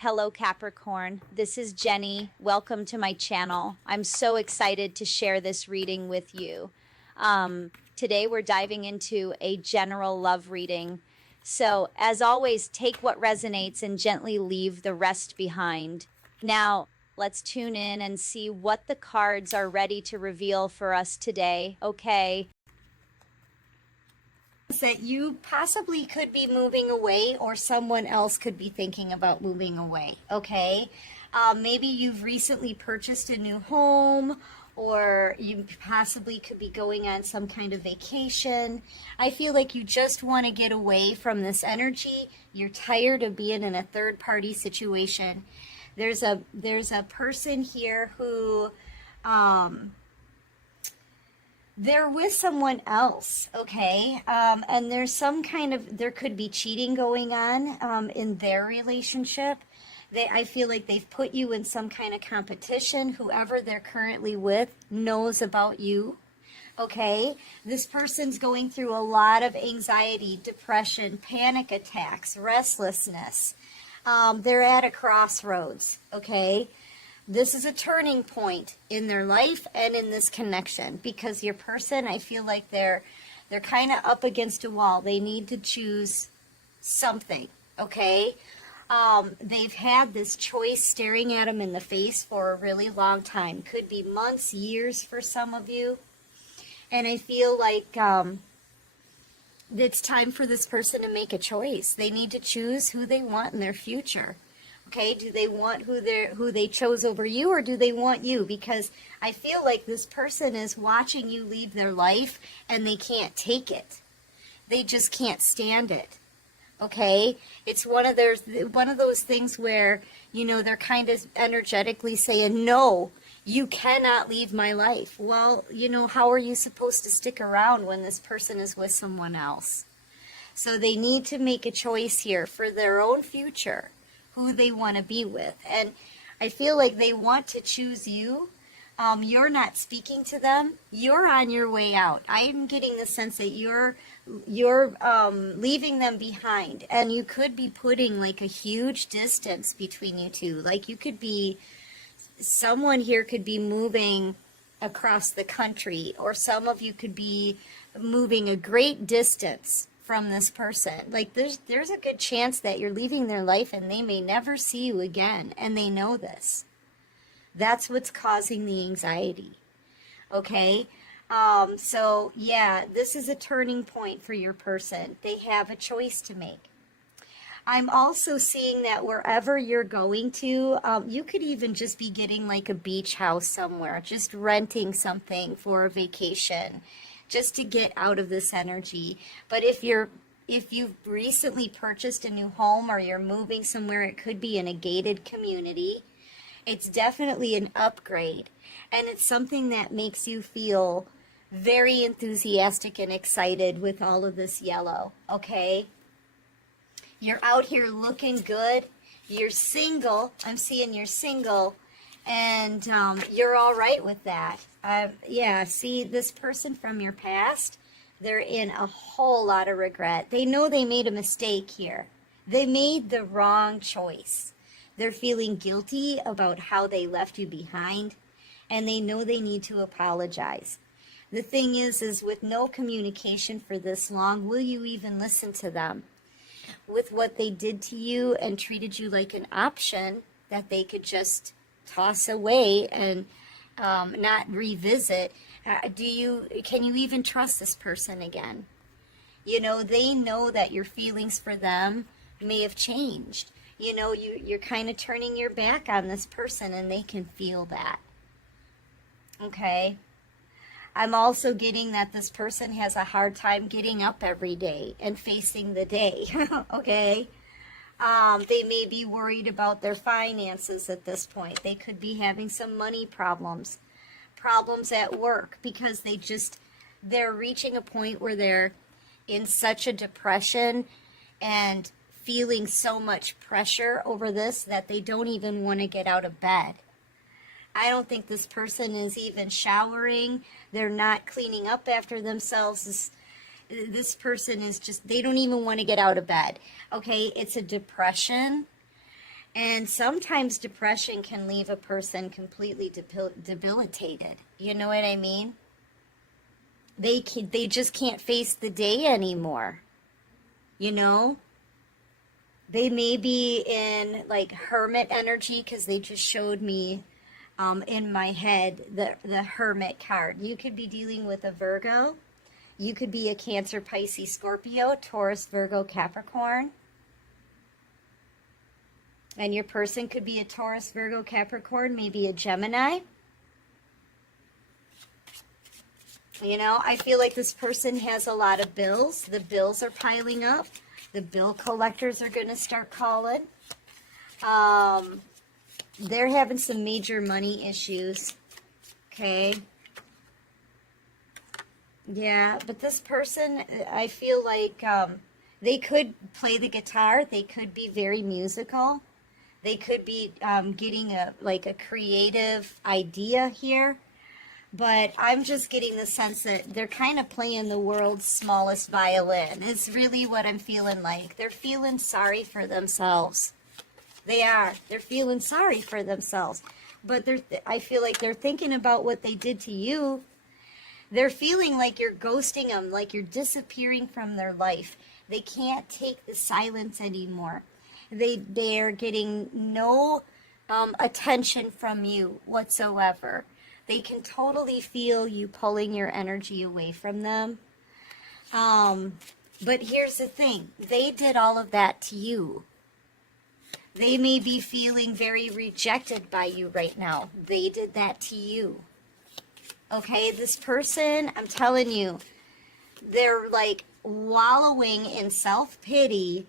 Hello Capricorn, this is Jenny. Welcome to my channel. I'm so excited to share this reading with you. Today we're diving into a general love reading. So as always, take what resonates and gently leave the rest behind. Now, let's tune in and see what the cards are ready to reveal for us today. Okay. That you possibly could be moving away, or someone else could be thinking about moving away. Okay, maybe you've recently purchased a new home, or you possibly could be going on some kind of vacation. I feel like you just want to get away from this energy. You're tired of being in a third party situation. There's a person here who they're with someone else, okay? And there's some kind of, there could be cheating going on in their relationship. I feel like they've put you in some kind of competition. Whoever they're currently with knows about you, okay? This person's going through a lot of anxiety, depression, panic attacks, restlessness. They're at a crossroads, okay? This is a turning point in their life and in this connection, because your person, I feel like they're kind of up against a wall. They need to choose something, okay? They've had this choice staring at them in the face for a really long time. Could be months, years for some of you. And I feel like it's time for this person to make a choice. They need to choose who they want in their future. Okay, do they want who they chose over you, or do they want you? Because I feel like this person is watching you leave their life and they can't take it. They just can't stand it. Okay, it's one of those things where, you know, they're kind of energetically saying, no, you cannot leave my life. Well, you know, how are you supposed to stick around when this person is with someone else? So they need to make a choice here for their own future, who they want to be with. And I feel like they want to choose you. You're not speaking to them. You're on your way out. I'm getting the sense that you're leaving them behind, and you could be putting like a huge distance between you two. Like, you could be, someone here could be moving across the country, or some of you could be moving a great distance from this person. Like, there's a good chance that you're leaving their life and they may never see you again, and they know this. That's what's causing the anxiety. Okay, so yeah, this is a turning point for your person. They have a choice to make. I'm also seeing that wherever you're going to, you could even just be getting like a beach house somewhere, just renting something for a vacation, just to get out of this energy. But if you've recently purchased a new home, or you're moving somewhere, it could be in a gated community. It's definitely an upgrade, and it's something that makes you feel very enthusiastic and excited with all of this yellow, okay? You're out here looking good. You're single. I'm seeing you're single, and you're all right with that. Yeah, see, this person from your past, they're in a whole lot of regret. They know they made a mistake here. They made the wrong choice. They're feeling guilty about how they left you behind, and they know they need to apologize. The thing is with no communication for this long, will you even listen to them? With what they did to you and treated you like an option that they could just toss away and not revisit, can you even trust this person again? You know, they know that your feelings for them may have changed. You know, you're kind of turning your back on this person, and they can feel that. Okay? I'm also getting that this person has a hard time getting up every day and facing the day. Okay? They may be worried about their finances at this point. They could be having some money problems at work, because they're reaching a point where they're in such a depression and feeling so much pressure over this that they don't even want to get out of bed. I don't think this person is even showering. They're not cleaning up after themselves. This person is just, they don't even want to get out of bed. Okay, it's a depression, And sometimes depression can leave a person completely debilitated. You know what I mean? They just can't face the day anymore. You know? They may be in like hermit energy, because they just showed me in my head the hermit card. You could be dealing with a Virgo. You could be a Cancer, Pisces, Scorpio, Taurus, Virgo, Capricorn. And your person could be a Taurus, Virgo, Capricorn, maybe a Gemini. You know, I feel like this person has a lot of bills. The bills are piling up. The bill collectors are going to start calling. They're having some major money issues. Okay. Yeah, but this person, I feel like they could play the guitar. They could be very musical. They could be getting a creative idea here. But I'm just getting the sense that they're kind of playing the world's smallest violin. It's really what I'm feeling like. They're feeling sorry for themselves. They are. They're feeling sorry for themselves. But I feel like they're thinking about what they did to you. They're feeling like you're ghosting them, like you're disappearing from their life. They can't take the silence anymore. They're getting no attention from you whatsoever. They can totally feel you pulling your energy away from them. But here's the thing. They did all of that to you. They may be feeling very rejected by you right now. They did that to you. Okay, this person, I'm telling you, they're like wallowing in self-pity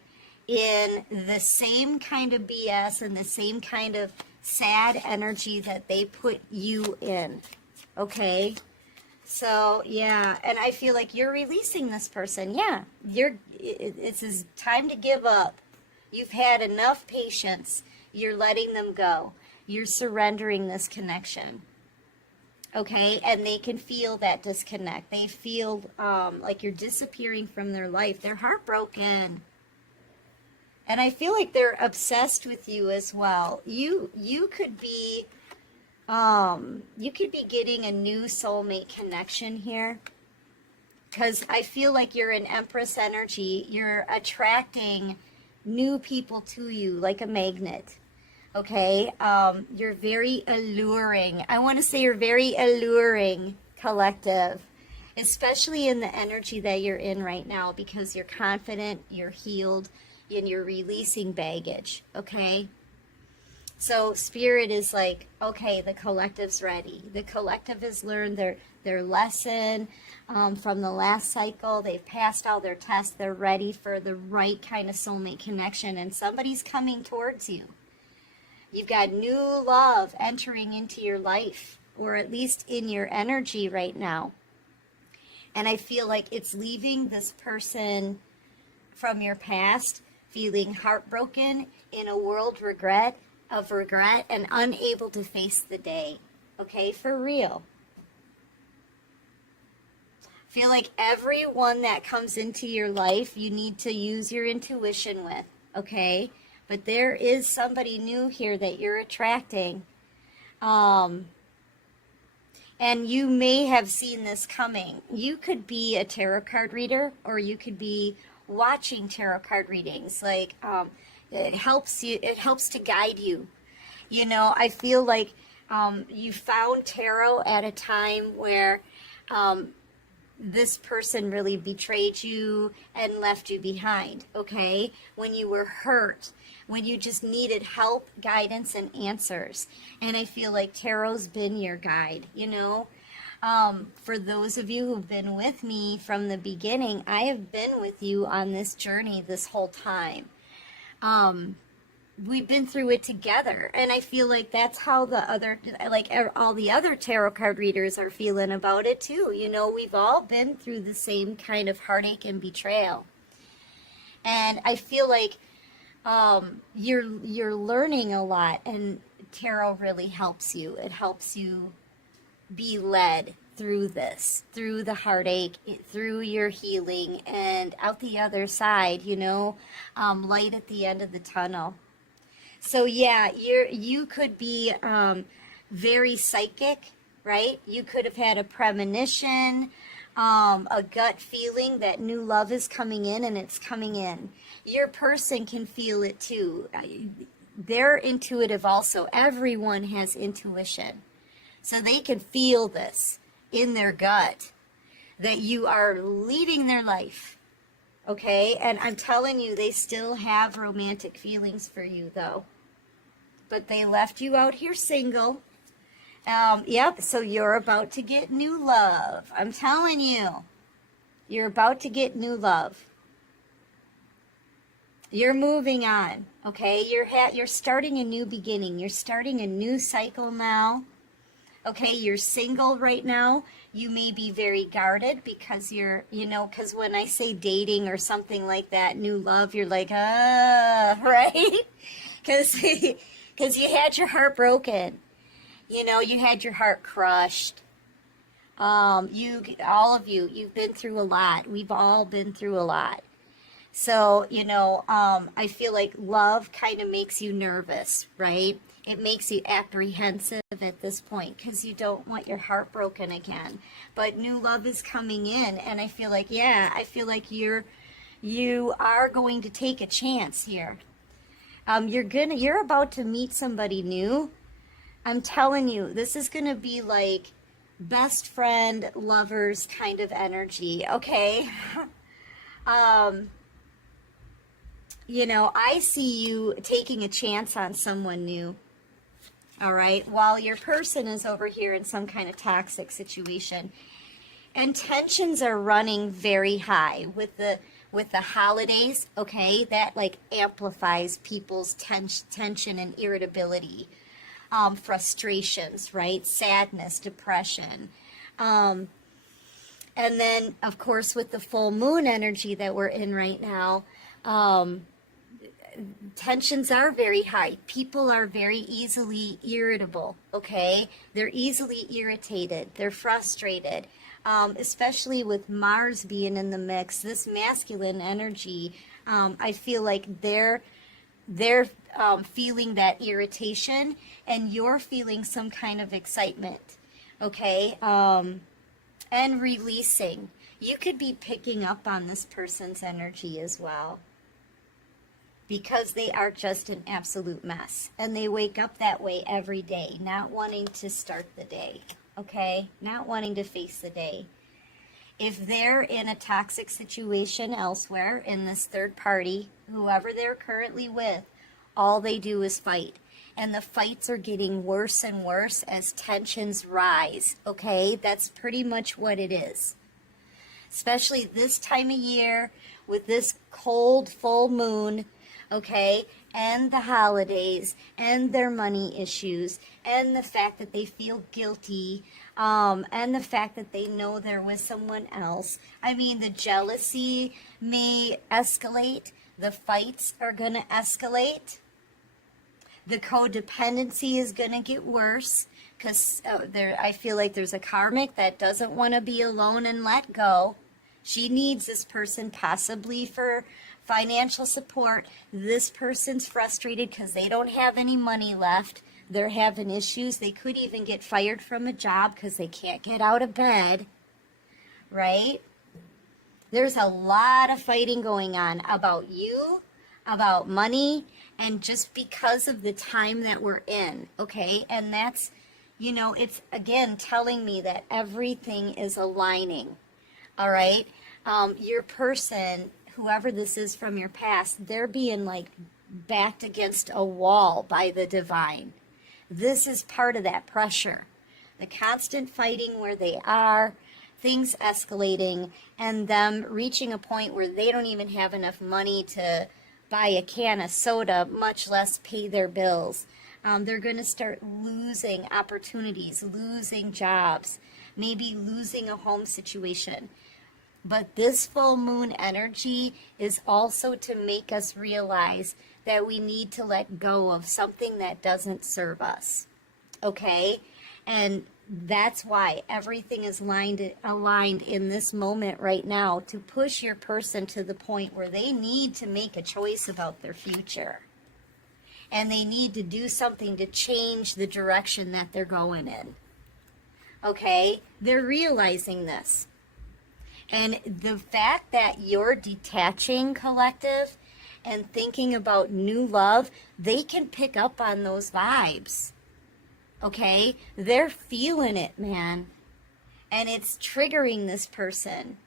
in the same kind of BS and the same kind of sad energy that they put you in. Okay? So, yeah, and I feel like you're releasing this person. Yeah, it's time to give up. You've had enough patience. You're letting them go. You're surrendering this connection. Okay, and they can feel that disconnect. They feel like you're disappearing from their life. They're heartbroken. And I feel like they're obsessed with you as well. You could be getting a new soulmate connection here. Because I feel like you're in Empress energy. You're attracting new people to you like a magnet. Okay, you're very alluring. I want to say you're very alluring, collective, especially in the energy that you're in right now, because you're confident, you're healed, and you're releasing baggage. Okay, so Spirit is like, okay, the collective's ready. The collective has learned their lesson from the last cycle. They've passed all their tests. They're ready for the right kind of soulmate connection, and somebody's coming towards you. You've got new love entering into your life, or at least in your energy right now. And I feel like it's leaving this person from your past feeling heartbroken, in a world of regret, and unable to face the day. Okay, for real. Feel like everyone that comes into your life, you need to use your intuition with. Okay? But there is somebody new here that you're attracting. And you may have seen this coming. You could be a tarot card reader, or you could be watching tarot card readings. Like, it helps to guide you. You know, I feel like you found tarot at a time where this person really betrayed you and left you behind, okay? When you were hurt, when you just needed help, guidance, and answers. And I feel like tarot's been your guide, you know? For those of you who've been with me from the beginning, I have been with you on this journey this whole time. We've been through it together, and I feel like that's how all the other tarot card readers are feeling about it too. You know, we've all been through the same kind of heartache and betrayal. And I feel like you're learning a lot, and tarot really helps you. It helps you be led through this, through the heartache, through your healing, and out the other side, you know, light at the end of the tunnel. So yeah, you could be very psychic, right? You could have had a premonition, a gut feeling that new love is coming in, and it's coming in. Your person can feel it too. They're intuitive also. Everyone has intuition. So they can feel this in their gut that you are leading their life. Okay? And I'm telling you, they still have romantic feelings for you, though. But they left you out here single. Yep, so you're about to get new love. I'm telling you. You're about to get new love. You're moving on, okay? You're starting a new beginning. You're starting a new cycle now. Okay, you're single right now. You may be very guarded because because when I say dating or something like that, new love, you're like, right? Because you had your heart broken. You had your heart crushed. All of you, you've been through a lot. We've all been through a lot. So, I feel like love kind of makes you nervous, right? It makes you apprehensive at this point because you don't want your heart broken again. But new love is coming in, and I feel like, you are going to take a chance here. You're about to meet somebody new. I'm telling you, this is going to be like best friend, lovers kind of energy, okay? I see you taking a chance on someone new, all right, while your person is over here in some kind of toxic situation. And tensions are running very high with the holidays, okay? That like amplifies people's tension and irritability. Frustrations, right? Sadness, depression. And then, of course, with the full moon energy that we're in right now, tensions are very high. People are very easily irritable, okay? They're easily irritated. They're frustrated, especially with Mars being in the mix. This masculine energy, I feel like they're feeling that irritation, and you're feeling some kind of excitement, okay? And releasing. You could be picking up on this person's energy as well, because they are just an absolute mess, and they wake up that way every day, not wanting to start the day, okay? Not wanting to face the day. If they're in a toxic situation elsewhere in this third party, whoever they're currently with, all they do is fight. And the fights are getting worse and worse as tensions rise, okay? That's pretty much what it is. Especially this time of year with this cold full moon, okay? And the holidays and their money issues and the fact that they feel guilty, and the fact that they know they're with someone else. I mean, the jealousy may escalate. The fights are going to escalate. The codependency is going to get worse because I feel like there's a karmic that doesn't want to be alone and let go. She needs this person possibly for financial support. This person's frustrated because they don't have any money left. They're having issues. They could even get fired from a job because they can't get out of bed, right? There's a lot of fighting going on about you, about money, and just because of the time that we're in, okay? And that's, it's again telling me that everything is aligning, all right? Your person, whoever this is from your past, they're being like backed against a wall by the divine. This is part of that pressure. The constant fighting where they are, things escalating, and them reaching a point where they don't even have enough money to buy a can of soda, much less pay their bills. They're going to start losing opportunities, losing jobs, maybe losing a home situation. But this full moon energy is also to make us realize that we need to let go of something that doesn't serve us, okay? And that's why everything is aligned in this moment right now to push your person to the point where they need to make a choice about their future. and they need to do something to change the direction that they're going in. Okay? They're realizing this. And the fact that you're detaching, collective, and thinking about new love, they can pick up on those vibes. Okay? They're feeling it, man. And it's triggering this person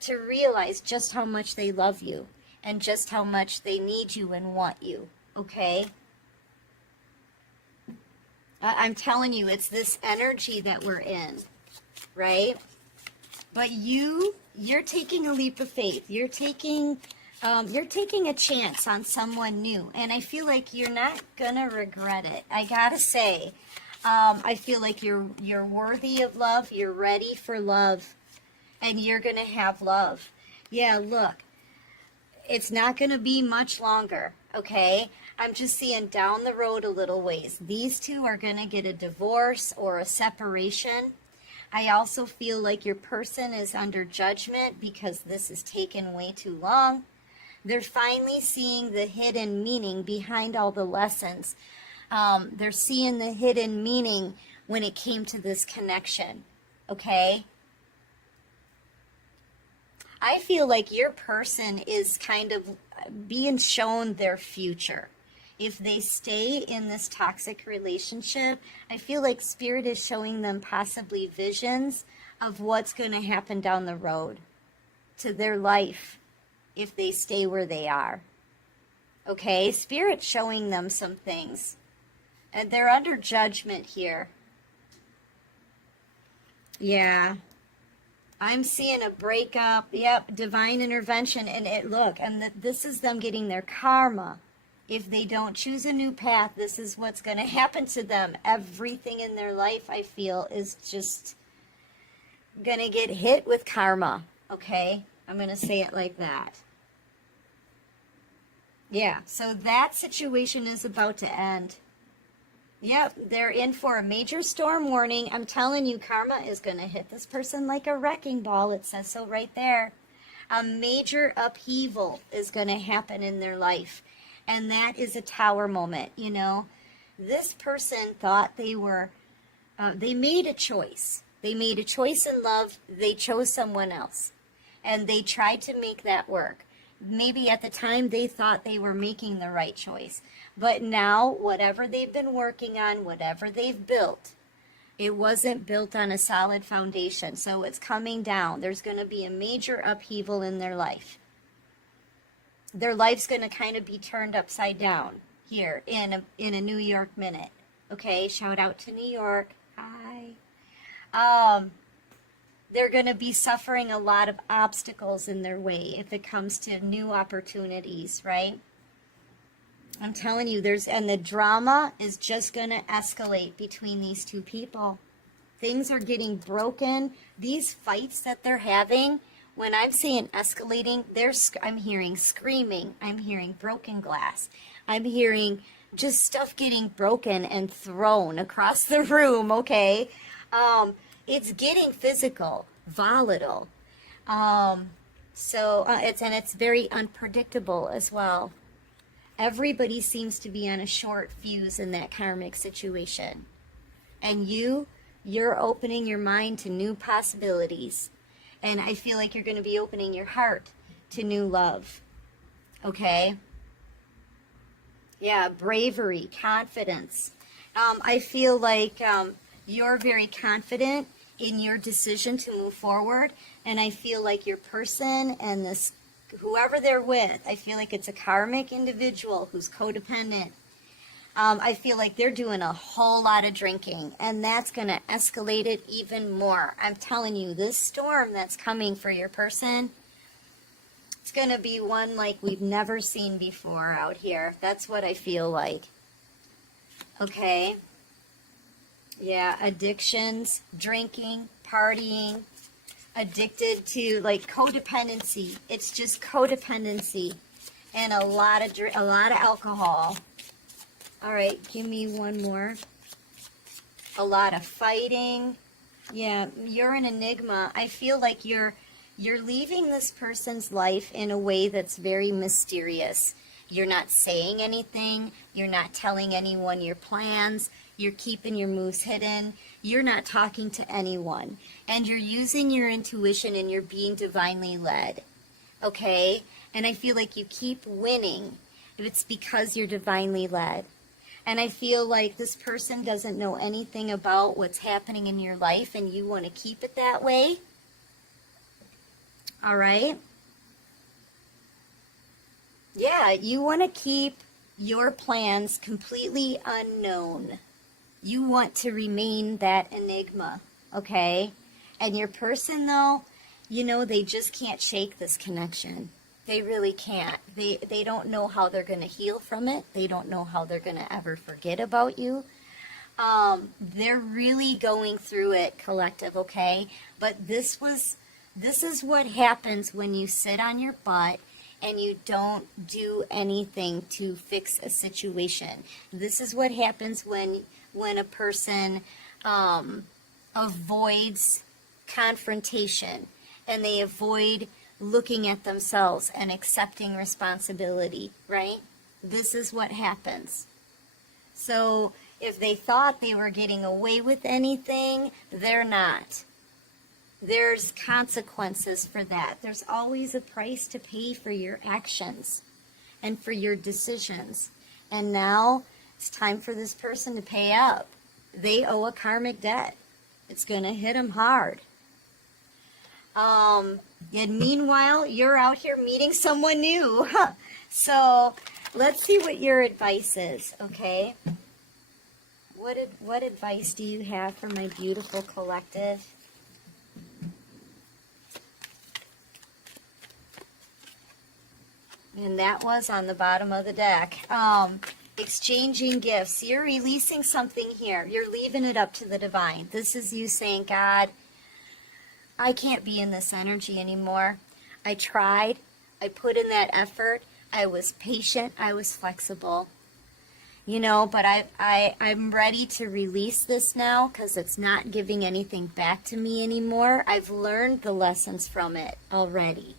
to realize just how much they love you and just how much they need you and want you. Okay? I'm telling you, it's this energy that we're in, right? But you're taking a leap of faith. You're taking a chance on someone new, and I feel like you're not gonna regret it. I gotta say, I feel like you're worthy of love. You're ready for love, and you're gonna have love. Yeah, look, it's not gonna be much longer. Okay, I'm just seeing down the road a little ways. These two are gonna get a divorce or a separation. I also feel like your person is under judgment because this is taking way too long. They're finally seeing the hidden meaning behind all the lessons. They're seeing the hidden meaning when it came to this connection. Okay? I feel like your person is kind of being shown their future. If they stay in this toxic relationship, I feel like Spirit is showing them possibly visions of what's going to happen down the road to their life if they stay where they are. Okay? Spirit's showing them some things. And they're under judgment here. Yeah. I'm seeing a breakup. Yep, divine intervention. And this is them getting their karma. If they don't choose a new path, this is what's going to happen to them. Everything in their life, I feel, is just going to get hit with karma. Okay? I'm going to say it like that. Yeah, so that situation is about to end. Yep, they're in for a major storm warning. I'm telling you, karma is going to hit this person like a wrecking ball. It says so right there. A major upheaval is going to happen in their life. And that is a tower moment, you know. This person thought they made a choice. They made a choice in love. They chose someone else. And they tried to make that work. Maybe at the time they thought they were making the right choice. But now, whatever they've been working on, whatever they've built, it wasn't built on a solid foundation. So it's coming down. There's going to be a major upheaval in their life. Their life's going to kind of be turned upside down here in a New York minute. Okay, shout out to New York. Hi. They're going to be suffering a lot of obstacles in their way if it comes to new opportunities, right? I'm telling you, and the drama is just going to escalate between these two people. Things are getting broken. These fights that they're having, when I'm saying escalating, I'm hearing screaming. I'm hearing broken glass. I'm hearing just stuff getting broken and thrown across the room, okay? It's getting physical, volatile. It's very unpredictable as well. Everybody seems to be on a short fuse in that karmic situation. And you're opening your mind to new possibilities. And I feel like you're going to be opening your heart to new love. Okay? Yeah, bravery, confidence. I feel like you're very confident in your decision to move forward. And I feel like your person and whoever they're with, I feel like it's a karmic individual who's codependent. I feel like they're doing a whole lot of drinking, and that's going to escalate it even more. I'm telling you, this storm that's coming for your person, it's going to be one like we've never seen before out here. That's what I feel like. Okay? Yeah, addictions, drinking, partying, addicted to like codependency. It's just codependency and a lot of alcohol. All right, give me one more. A lot of fighting. Yeah, you're an enigma. I feel like you're leaving this person's life in a way that's very mysterious. You're not saying anything. You're not telling anyone your plans. You're keeping your moves hidden. You're not talking to anyone. And you're using your intuition and you're being divinely led. Okay? And I feel like you keep winning. It's because you're divinely led. And I feel like this person doesn't know anything about what's happening in your life and you want to keep it that way. All right? Yeah, you want to keep your plans completely unknown. You want to remain that enigma, okay? And your person, though, you know, they just can't shake this connection. They really can't. They don't know how they're going to heal from it. They don't know how they're going to ever forget about you. They're really going through it, collective, okay? But this is what happens when you sit on your butt and you don't do anything to fix a situation. This is what happens when a person avoids confrontation and they avoid looking at themselves and accepting responsibility, right? This is what happens. So if they thought they were getting away with anything, they're not. There's consequences for that. There's always a price to pay for your actions and for your decisions. And now it's time for this person to pay up. They owe a karmic debt. It's going to hit them hard. And meanwhile, you're out here meeting someone new. So let's see what your advice is, okay? What advice do you have for my beautiful collective? And that was on the bottom of the deck. Exchanging gifts. You're releasing something here. You're leaving it up to the divine. This is you saying, God, I can't be in this energy anymore. I tried. I put in that effort. I was patient. I was flexible. You know, but I'm ready to release this now because it's not giving anything back to me anymore. I've learned the lessons from it already.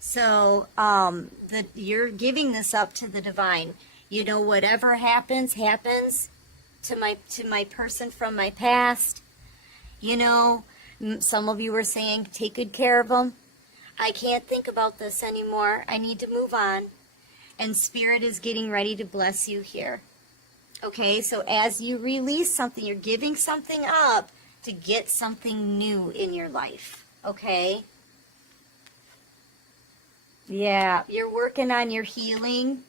So you're giving this up to the divine. You know, whatever happens to my person from my past. You know, some of you were saying, take good care of them. I can't think about this anymore. I need to move on. And Spirit is getting ready to bless you here. Okay, so as you release something, you're giving something up to get something new in your life. Okay? Yeah, you're working on your healing.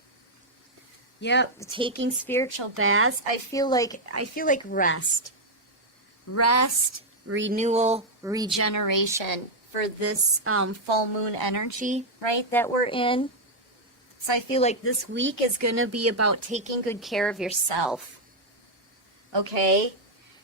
Yep, taking spiritual baths. I feel like rest. Rest, renewal, regeneration for this full moon energy, right, that we're in. So I feel like this week is going to be about taking good care of yourself. Okay?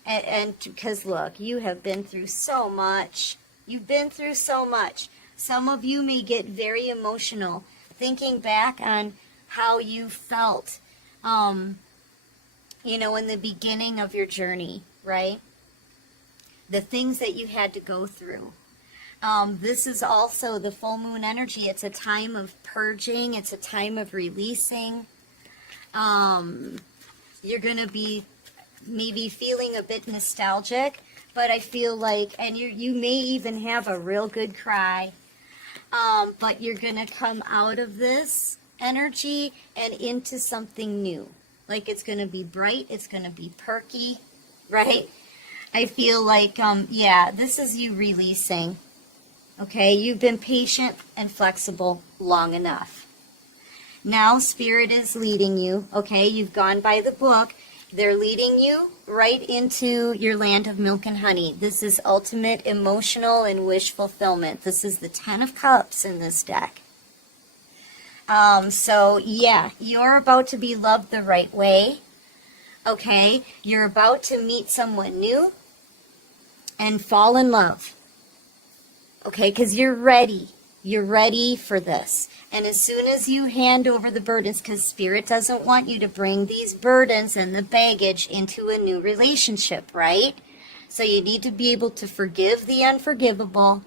And because, look, you have been through so much. You've been through so much. Some of you may get very emotional thinking back on how you felt, you know, in the beginning of your journey, right? The things that you had to go through. This is also the full moon energy. It's a time of purging. It's a time of releasing. You're going to be maybe feeling a bit nostalgic, but I feel like, and you may even have a real good cry, but you're going to come out of this energy and into something new. Like it's going to be bright. It's going to be perky, right? I feel like, yeah, this is you releasing. Okay, you've been patient and flexible long enough. Now Spirit is leading you. Okay, you've gone by the book. They're leading you right into your land of milk and honey. This is ultimate emotional and wish fulfillment. This is the 10 of Cups in this deck. So, yeah, you're about to be loved the right way. Okay, you're about to meet someone new and fall in love. Okay, because you're ready. You're ready for this. And as soon as you hand over the burdens, because Spirit doesn't want you to bring these burdens and the baggage into a new relationship, right? So you need to be able to forgive the unforgivable.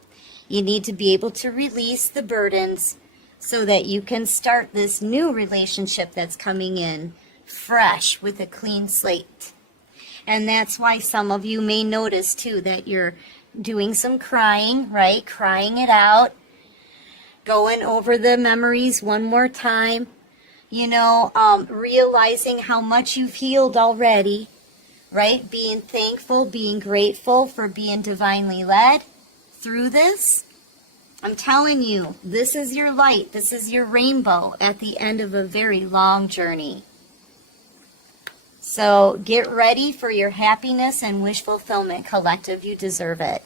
You need to be able to release the burdens so that you can start this new relationship that's coming in fresh with a clean slate. And that's why some of you may notice too that you're doing some crying, right? Crying it out, going over the memories one more time, realizing how much you've healed already, right? Being thankful, being grateful for being divinely led through this. I'm telling you, this is your light. This is your rainbow at the end of a very long journey. So get ready for your happiness and wish fulfillment, collective. You deserve it.